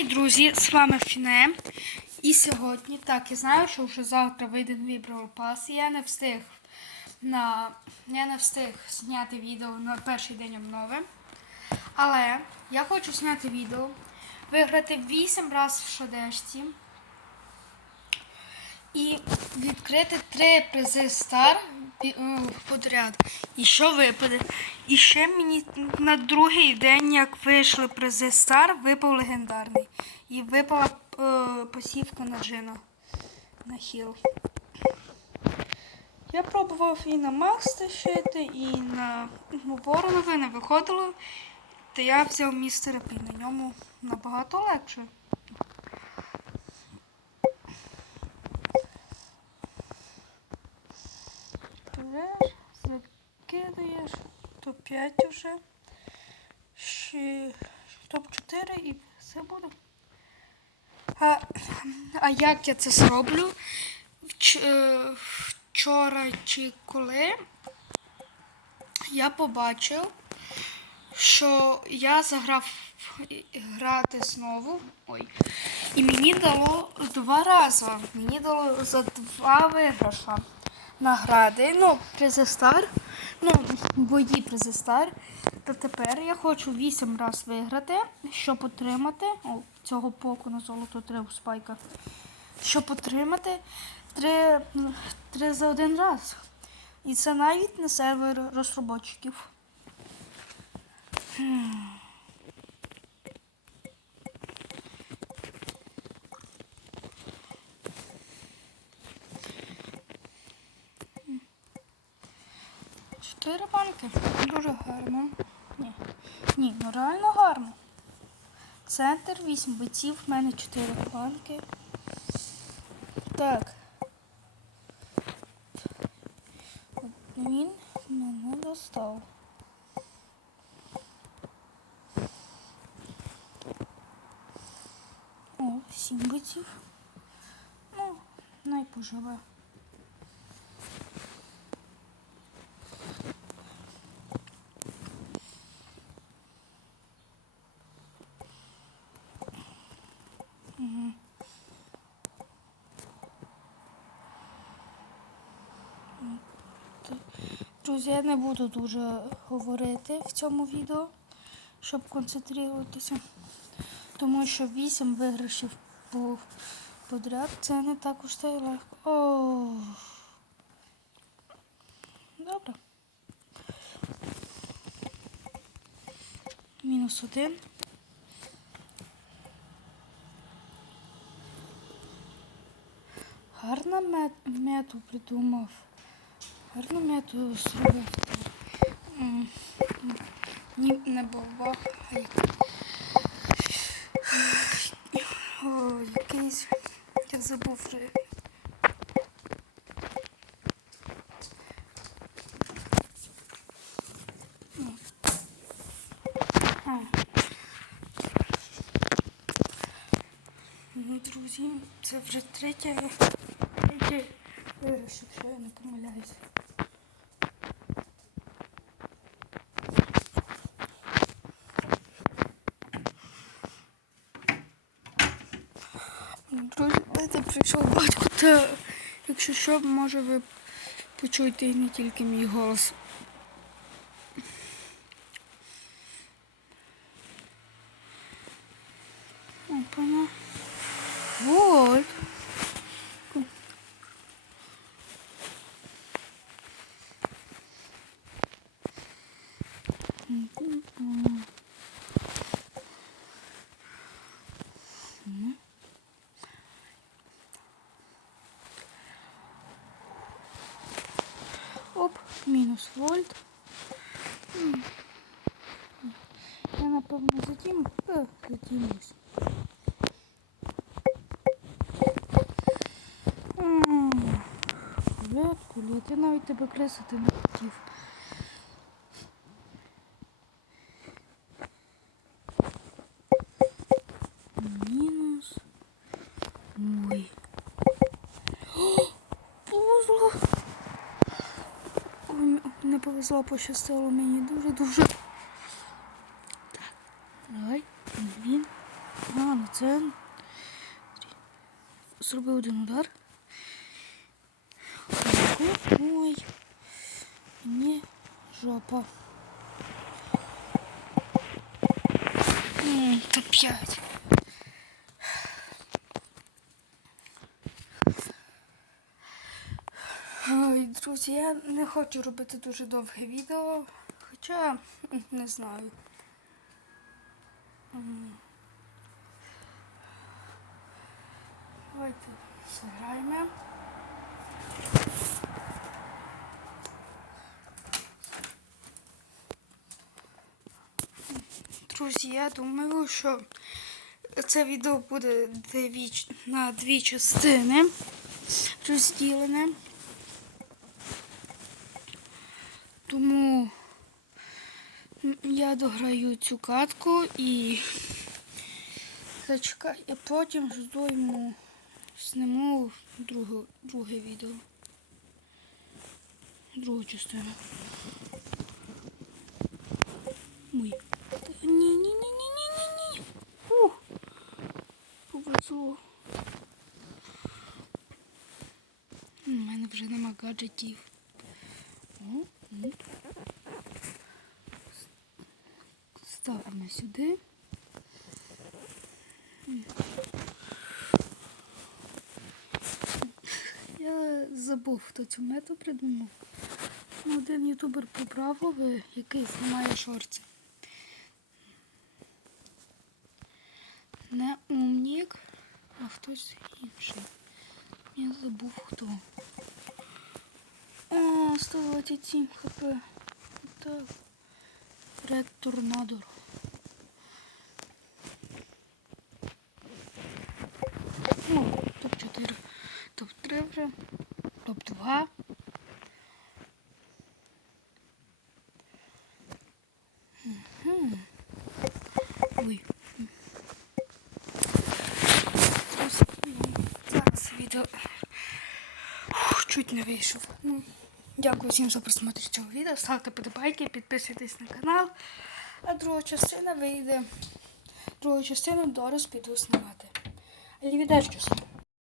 Привіт, друзі! З вами Фіне. І сьогодні, так, я знаю, що вже завтра вийде новий Pass. Я не встиг на я не встиг зняти відео на перший день обнови. Але я хочу зняти відео, виграти 8 разів в шадешці і відкрити 3 призи Стар подряд. І що випаде? І ще мені на другий день, як вийшли призи Стар, випав легендарний. І випала е, посівка на Джина на хіл. Я пробував і на Макс тащити, і на Воронове не виходило. Та я взяв містера Пі. На ньому набагато легше. Закидаєш, топ-5 вже, топ-4 і все буде. А, а як я це зроблю? Е, Вчора чи коли я побачив, що я заграв грати знову. Ой. І мені дало два рази. Мені дало за два виграша награди. Ну, призи Стар. Ну, бої призи Стар. Та тепер я хочу вісім разів виграти, щоб отримати о, цього поку на золото 3 у спайка. Щоб отримати три, три за один раз. І це навіть не сервер розробочиків. Чотири банки. Дуже гарно. Ні. Ні, ну реально гарно. Центр, вісім битів, в мене чотири банки. Так. Він мене достав. О, сім битів. Ну, найпоживе. Друзі, я не буду дуже говорити в цьому відео, щоб концентруватися. Тому що 8 виграшів по подряд це не так уж та й легко. О. Добре. Мінус один. Гарно мет, мету придумав. Гарно мету зробив. М, м, Ні, не бабах. О, якийсь. Я забув вже. Ну, друзі, це вже третя. Третя вирішив, що я не помиляюся. Друзі, це прийшов батько, та якщо що, може ви почуєте не тільки мій голос. Опана. Вот. Оп, мінус вольт. Я напевно затім е, затімусь. Кулет, кулет, я навіть тебе кресити не повезло, пощастило мені дуже-дуже. Так, давай, він. А, на це. Зробив один удар. Ой. Мені жопа. М, Та п'ять. Друзі, я не хочу робити дуже довге відео, хоча не знаю. Давайте зіграємо. Друзі, я думаю, що це відео буде дві, на дві частини розділене. Тому м, я дограю цю катку і зачекаю, і потім здойму, зніму друге, друге відео. Другу частину. Ой. Ні, ні, ні, ні, ні, ні, ні. Ух. Повезло. У мене вже нема гаджетів. О, ні. Ставимо сюди. Я забув, хто цю мету придумав. Ну, Один ютубер поправив, е, який знімає шорти. Не умнік, а хтось інший. Я забув хто. О, 127 хп. Так. Ред Торнадор. Ну, топ-4. Топ-3 вже. Топ-2. Ой. Зараз, відео. Чуть не вийшов. Дякую всім за просмотр цього відео. Ставте подобайки, підписуйтесь на канал. А друга частина вийде. Другу частину дорос піду знімати. Лівідерчусь.